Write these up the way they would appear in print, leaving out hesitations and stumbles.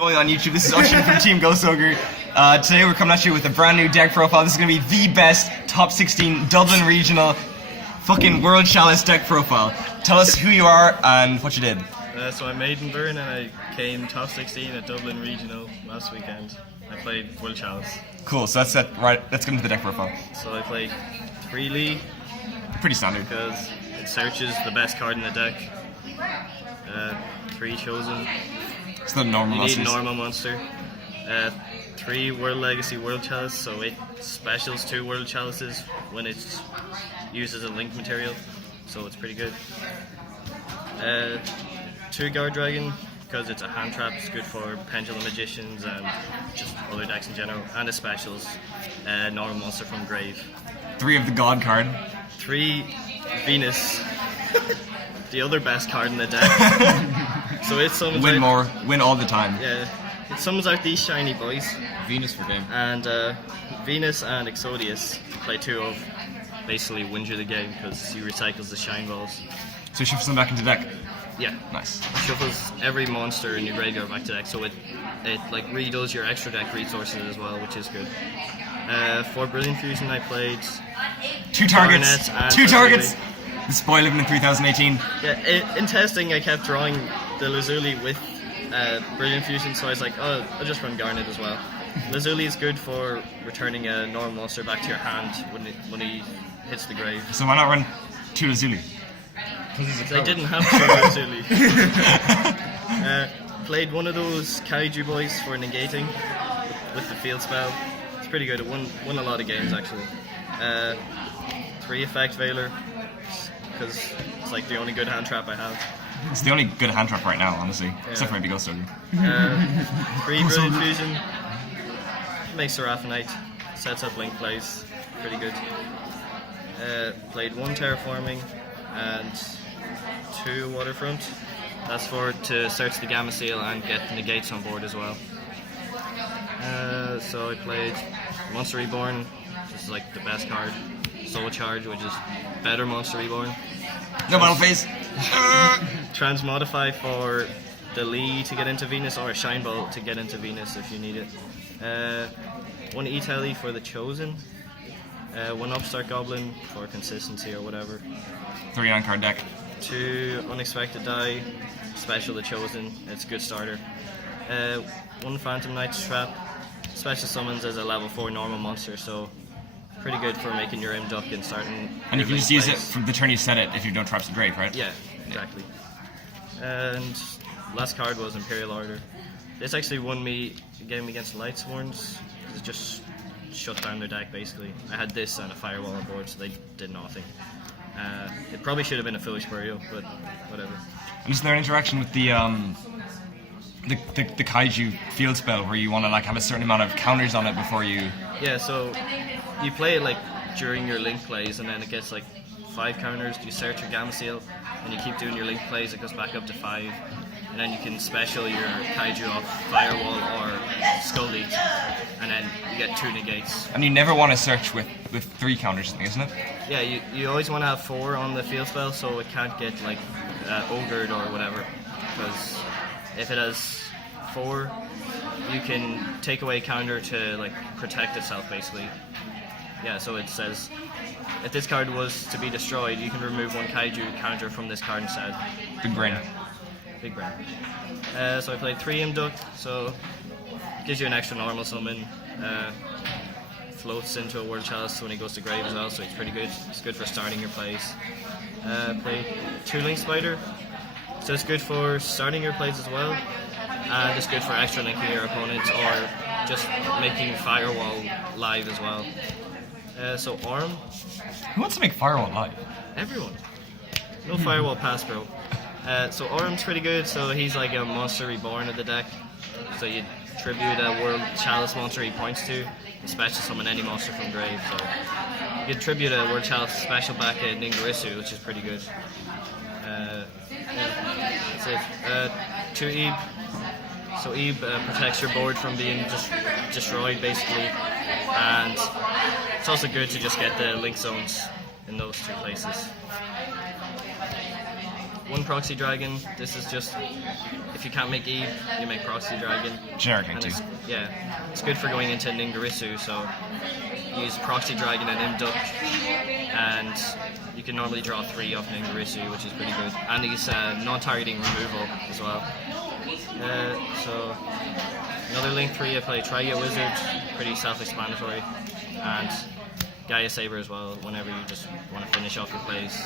Going on YouTube, this is Ushin from Team Ghost Ogre. Today we're coming at you with a brand new deck profile. This is going to be the best top 16 Dublin regional fucking World Chalice deck profile. Tell us who you are and what you did. So I'm Maidenburn and I came top 16 at Dublin regional last weekend. I played World Chalice. Cool, so that's it. Right, let's get into the deck profile. So I played 3 Lee. Pretty standard. Because it searches the best card in the deck. 3 Chosen. It's the normal You monsters. need normal monster. 3 World Legacy World Chalice, so it specials 2 World Chalices when it's used as a link material, so it's pretty good. 2 Guard Dragon, because it's a hand trap, it's good for Pendulum Magicians and just other decks in general, and it specials normal monster from grave. 3 of the God card. 3 Venus, the other best card in the deck. So it summons Win out, more, win all the time. Yeah, it summons out these shiny boys. Venus for game. And Venus and Exodius play 2 of, basically wins you the game because he recycles the shine balls. So you shuffle them back into deck. Yeah. Nice. Shuffles every monster in your graveyard back to deck, so it like redoes your extra deck resources as well, which is good. For Brilliant Fusion I played 2 targets. Garnet and 2 targets. Lazuli. The spoil living in 3018. Yeah, in testing I kept drawing the Lazuli with Brilliant Fusion, so I was like, oh, I'll just run Garnet as well. Lazuli is good for returning a normal monster back to your hand when he hits the grave. So why not run 2 Lazuli? I didn't have 2 Lazuli. Played one of those Kaiju boys for negating with the field spell. It's pretty good. It won a lot of games actually. 3 Effect Veiler, because it's like the only good hand trap I have. It's the only good hand trap right now, honestly. Except for maybe Ghost Ogre. 3 Brilliant Fusion. Makes Seraphinite. Sets up link plays. Pretty good. Played 1 Terraforming and 2 Waterfront. That's to search the Gamma Seal and get negates on board as well. So I played Monster Reborn, which is like the best card. Soul Charge, which is better Monster Reborn. No battle phase. Transmodify for the Lee to get into Venus, or a Shine Ball to get into Venus if you need it. 1 E-Tele for the Chosen. 1 Upstart Goblin for consistency or whatever. 3 on card deck. 2 Unexpected Die, special the Chosen, it's a good starter. 1 Phantom Knight's Trap, special summons as a level 4 normal monster, so pretty good for making your Imduck and starting. And you can just use it from the turn you set it if you don't traps the grave, right? Yeah, exactly. And last card was Imperial Order. This actually won me a game against Lightsworns. It just shut down their deck basically. I had this and a Firewall on board, so they did nothing. It probably should have been a Foolish Burial, but whatever. And is there an interaction with the Kaiju field spell where you want to like have a certain amount of counters on it before you? Yeah, so you play it like during your link plays, and then it gets like 5 counters. You search your Gamma Seal, and you keep doing your link plays. It goes back up to 5, and then you can special your Kaiju off Firewall or Skull Leak, and then you get 2 negates. And you never want to search with 3 counters, I think, isn't it? Yeah, you always want to have 4 on the field spell, so it can't get like ogred or whatever. Because if it has 4, you can take away counter to like protect itself basically. Yeah, so it says if this card was to be destroyed, you can remove 1 Kaiju counter from this card instead. Big brain. Yeah, big brain. So I played 3 Imduck, so gives you an extra normal summon. Floats into a World Chalice when he goes to grave as well, so it's pretty good. It's good for starting your plays. Played 2 Link Spider, so it's good for starting your plays as well, and it's good for extra linking your opponents or just making Firewall live as well. So Orm. Who wants to make Firewall live? Everyone. No Firewall pass, bro. So Orm's pretty good, so he's like a Monster Reborn of the deck. So you tribute a World Chalice monster he points to, special summon any monster from grave. So you can tribute a World Chalice special back at Ningarisu, which is pretty good. Yeah, that's it. 2 Ebe. So Ebe protects your board from being destroyed basically, and it's also good to just get the link zones in those 2 places. one Proxy Dragon. This is just, if you can't make Eve, you make Proxy Dragon. Generic And too. it's good for going into Ningarisu, so use Proxy Dragon and Imduck, and you can normally draw 3 off Ningarisu, which is pretty good. And he's non-targeting removal as well. So another Link 3, I play Tri-Get Wizard, pretty self-explanatory, and Gaia Saber as well, whenever you just want to finish off your plays.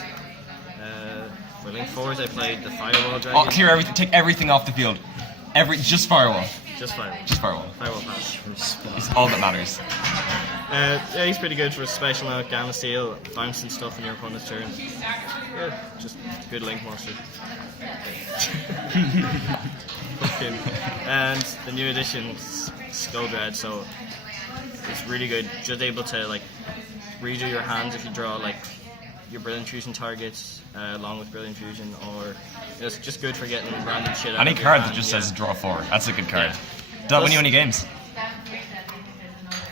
For Link 4s, I played the Firewall Dragon. Oh, clear everything. Take everything off the field. Just firewall. Just Firewall. Just firewall. Firewall pass. It's all that matters. Yeah, he's pretty good for special out, Gamma Steel, bouncing stuff in your opponent's turn. Yeah, just good Link monster. Fucking. And the new edition, Skull Dread, so it's really good. Just able to like redo your hands if you draw like your Brilliant Fusion targets along with Brilliant Fusion, or it's just good for getting random shit out Any of your card hand, that just yeah. says draw 4. That's a good card. Yeah. Does that win you any games?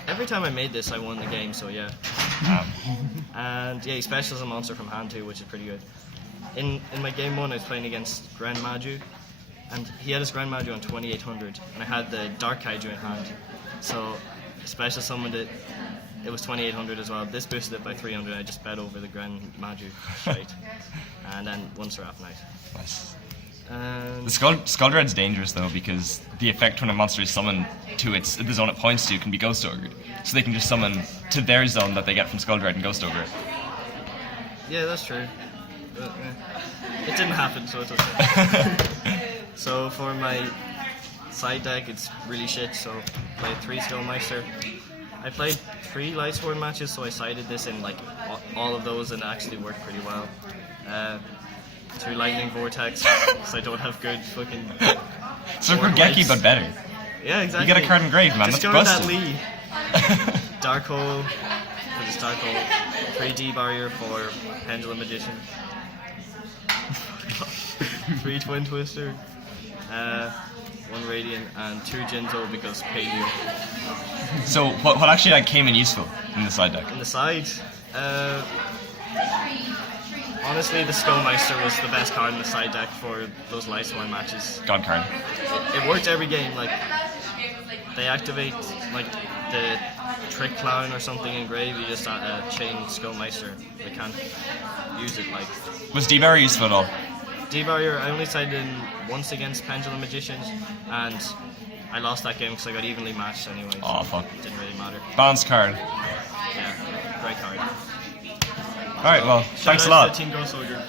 Every time I made this, I won the game, so yeah. And yeah, he specials a monster from hand too, which is pretty good. In my game 1, I was playing against Grand Maju, and he had his Grand Maju on 2800, and I had the Dark Kaiju in hand. So I special summoned it. It was 2800 as well. This boosted it by 300. I just bet over the Grand Maju straight, and then one Seraph Knight. Nice. And The Skull Dread's dangerous though, because the effect when a monster is summoned to the zone it points to can be Ghost Ogre. So they can just summon to their zone that they get from Skull Dread and Ghost Ogre. yeah, that's true. But, it didn't happen, so it's okay. So for my side deck, it's really shit. So I played 3 Skullmeister. I played 3 Lightsworn matches, so I sided this in like all of those, and it actually worked pretty well. 2 Lightning Vortex, because I don't have good fucking. So board Regeki, wipes. but better. Yeah, exactly. You get a card engraved, man. Just That's go with that busted. Lee. Dark Hole for this Dark Hole. 3D Barrier for Pendulum Magician. 3 Twin Twister. 1 Radiant and 2 Jinzo because Paleo. So what actually like came in useful in the side deck? On the side, honestly, the Skullmeister was the best card in the side deck for those Lightsworn matches. God card. It worked every game. Like they activate like the Trick Clown or something in grave. You just chain Skullmeister. They can't use it. Like Was D-Barrier useful at all? D-Barrier, I only sided in once against Pendulum Magicians, and I lost that game because I got evenly matched anyway. So Oh fuck. it didn't really matter. Balanced card. Yeah, great card. Alright, well, Shout thanks a out lot. to Team Ghost Ogre.